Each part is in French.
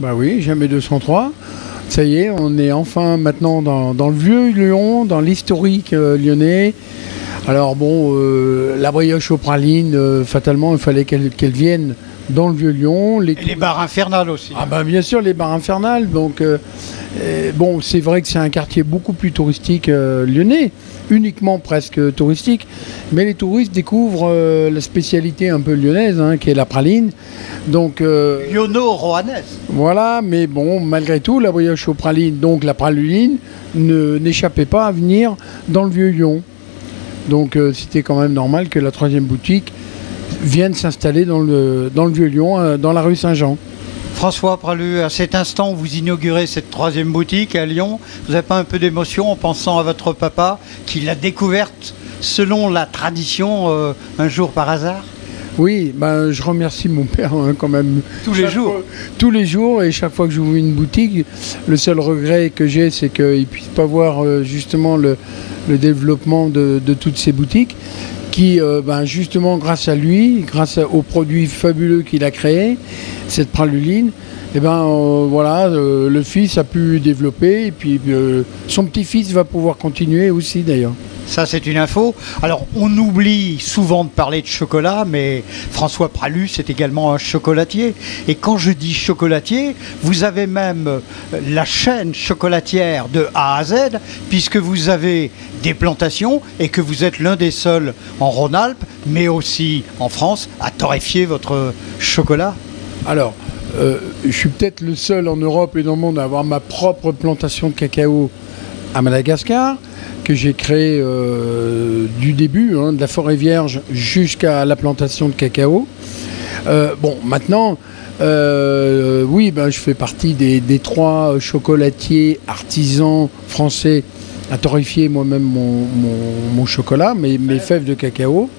Bah oui, jamais 203. Ça y est, on est enfin maintenant dans le vieux Lyon, dans l'historique lyonnais. Alors bon, la brioche aux pralines, fatalement, il fallait qu'elle vienne dans le vieux Lyon. Et les bars infernales aussi. Ah bah bien sûr, les bars infernales. Donc bon, c'est vrai que c'est un quartier beaucoup plus touristique lyonnais, uniquement presque touristique. Mais les touristes découvrent la spécialité un peu lyonnaise, hein, qui est la praline. Donc Lyono-roanaise. voilà, mais bon, malgré tout, la brioche aux pralines, donc la praluline, n'échappait pas à venir dans le vieux Lyon. Donc c'était quand même normal que la troisième boutique vienne s'installer dans le vieux Lyon, dans la rue Saint-Jean. François Pralu, à cet instant où vous inaugurez cette troisième boutique à Lyon, vous n'avez pas un peu d'émotion en pensant à votre papa qui l'a découverte selon la tradition un jour par hasard? Oui, ben, je remercie mon père hein, quand même. Tous les jours. Tous les jours, et chaque fois que j'ouvre une boutique, le seul regret que j'ai, c'est qu'il ne puisse pas voir justement le développement de toutes ces boutiques qui, ben, justement, grâce à lui, grâce aux produits fabuleux qu'il a créés, cette praluline, et ben, voilà, le fils a pu développer, et puis son petit-fils va pouvoir continuer aussi d'ailleurs. Ça, c'est une info. Alors, on oublie souvent de parler de chocolat, mais François Pralu, c'est également un chocolatier. Et quand je dis chocolatier, vous avez même la chaîne chocolatière de A à Z, puisque vous avez des plantations et que vous êtes l'un des seuls en Rhône-Alpes, mais aussi en France, à torréfier votre chocolat. Alors, je suis peut-être le seul en Europe et dans le monde à avoir ma propre plantation de cacao à Madagascar, que j'ai créé du début, hein, de la forêt vierge jusqu'à la plantation de cacao. Bon, maintenant, oui, ben, je fais partie des 3 chocolatiers artisans français à torréfier moi-même mon chocolat, mes fèves de cacao,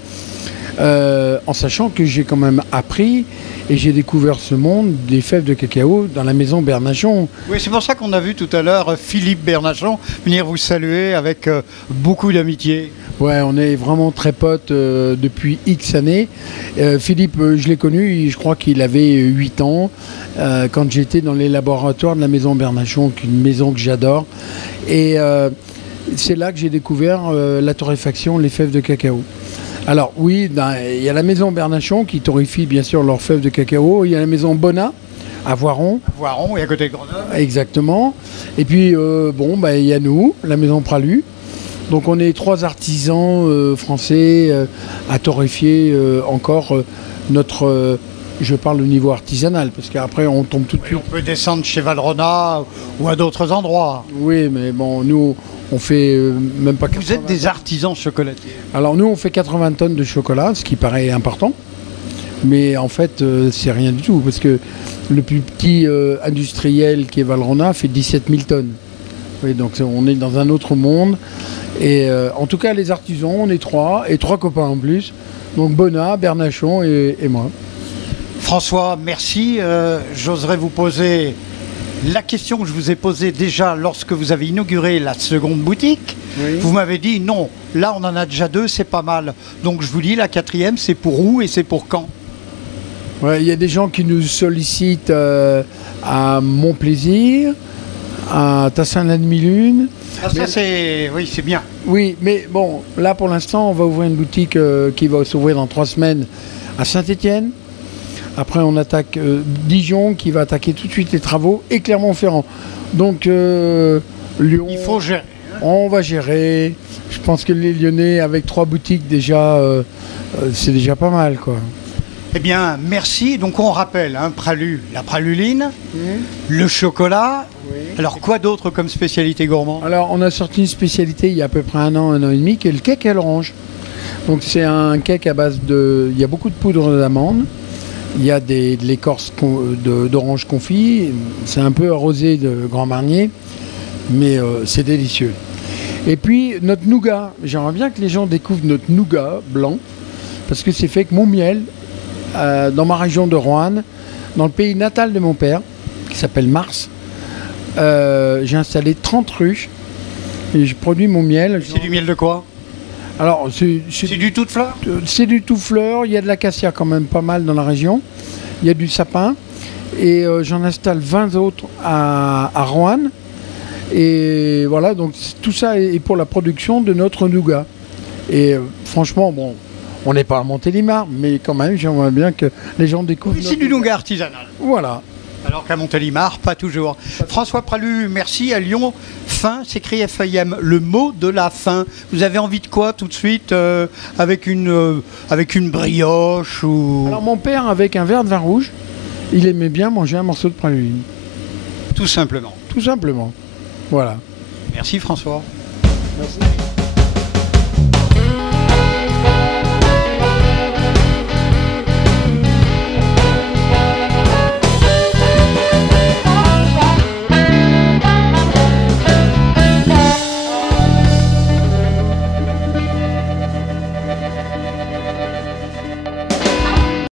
en sachant que j'ai quand même appris et j'ai découvert ce monde des fèves de cacao dans la maison Bernachon. Oui, c'est pour ça qu'on a vu tout à l'heure Philippe Bernachon venir vous saluer avec beaucoup d'amitié. Ouais, on est vraiment très potes depuis X années. Philippe, je l'ai connu, je crois qu'il avait 8 ans, quand j'étais dans les laboratoires de la maison Bernachon, une maison que j'adore. Et c'est là que j'ai découvert la torréfaction, les fèves de cacao. Alors oui, il y a la maison Bernachon qui torréfie bien sûr leurs fèves de cacao. Il y a la maison Bonnat à Voiron. À Voiron et à côté de Grenoble. Exactement. Et puis bon, bah, il y a nous, la maison Pralu. Donc on est 3 artisans français à torréfier encore notre... je parle au niveau artisanal, parce qu'après on tombe tout de suite. On peut descendre chez Valrhona ou à d'autres endroits. Oui, mais bon, nous on fait même pas... Vous êtes des artisans chocolatiers. Alors nous on fait 80 tonnes de chocolat, ce qui paraît important. Mais en fait c'est rien du tout, parce que le plus petit industriel qui est Valrhona fait 17 000 tonnes. Oui, donc on est dans un autre monde. Et en tout cas les artisans, on est 3, et 3 copains en plus. Donc Bonnat, Bernachon et moi. François, merci. J'oserais vous poser la question que je vous ai posée déjà lorsque vous avez inauguré la seconde boutique. Oui. Vous m'avez dit non, là on en a déjà 2, c'est pas mal. Donc je vous dis, la 4e, c'est pour où et c'est pour quand? Ouais, y a des gens qui nous sollicitent à Montplaisir, à Tassin-la-Demi-Lune. Ah, ça c'est... Oui, c'est bien. Oui, mais bon, là pour l'instant, on va ouvrir une boutique qui va s'ouvrir dans 3 semaines à Saint-Étienne. Après, on attaque Dijon, qui va attaquer tout de suite les travaux, et Clermont-Ferrand. Donc, Lyon... Il faut gérer. On va gérer. Je pense que les Lyonnais, avec 3 boutiques, déjà, c'est déjà pas mal, quoi. Eh bien, merci. Donc, on rappelle, hein, Pralu, la praluline, le chocolat. Oui. Alors, quoi d'autre comme spécialité gourmand? Alors, on a sorti une spécialité il y a à peu près 1 an et demi, qui est le cake à l'orange. Donc, c'est un cake à base de... Il y a beaucoup de poudre d'amande. Il y a de l'écorce d'orange confit. C'est un peu arrosé de Grand Marnier, mais c'est délicieux. Et puis, notre nougat. J'aimerais bien que les gens découvrent notre nougat blanc, parce que c'est fait avec mon miel, dans ma région de Roanne, dans le pays natal de mon père, qui s'appelle Mars. J'ai installé 30 ruches et je produis mon miel. C'est du miel de quoi? Alors, C'est du tout de fleur? C'est du tout-fleur. Il y a de l'acacia quand même pas mal dans la région. Il y a du sapin. Et j'en installe 20 autres à Roanne. Et voilà, donc tout ça est pour la production de notre nougat. Et franchement, bon, on n'est pas à Montélimar, mais quand même, j'aimerais bien que les gens découvrent. Oui, c'est du nougat artisanal. Voilà. Alors qu'à Montélimar, pas toujours. François Pralu, merci. À Lyon, fin, s'écrit FIM, le mot de la fin. Vous avez envie de quoi tout de suite avec une brioche ou... Alors mon père, avec un verre de vin rouge, il aimait bien manger un morceau de praline. Tout simplement. Tout simplement. Voilà. Merci François. Merci.